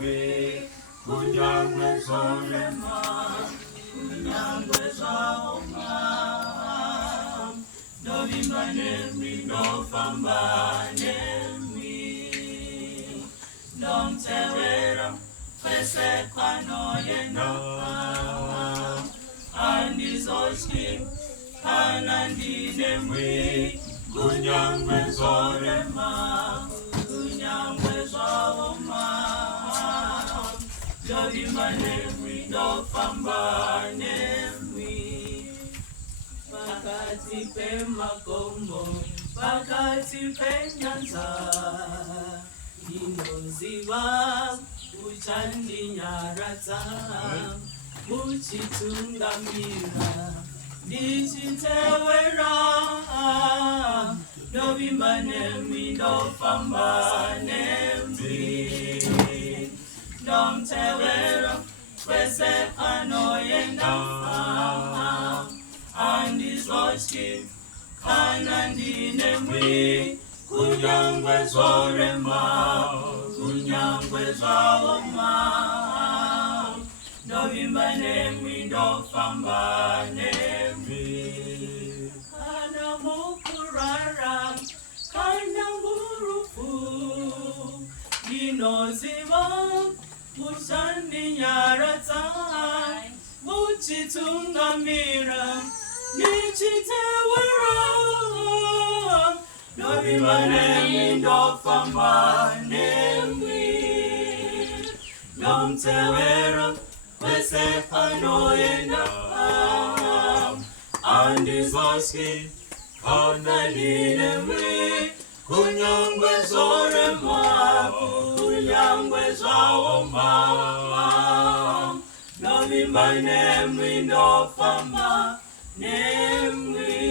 nemwe kunyangwe zorema kunyangwe zaoma ndovimba nemwi ndofamba nemwi ndomtewera kwese kwanoyenda andizoswi kana ndinemwi kunyangwe zorema kunyangwe zaoma ndovimba nemwi ndofamba nemwi pakati pemakomo pakati penyanza inoziva uchandinyaradza muchitungamira ndichitewera ndovimba nemwi ndofamba nemwi ndomtewera kwese anoyenda andizoswi kana ndinemwi kunyangwe zorema kunyangwe zaoma ndovimba nemwi ndofamba nemwi kana mukurara kana murufu ndinoziva muchandinyaradza muchitungamira ndichitewera ndovimba nemwi ndofamba nemwi ndomtewera kwese anoyenda andizoswi kana ndinemwi kunyangwe zorema kunyangwe zaoma ndovimba nemwi ndofamba nemwi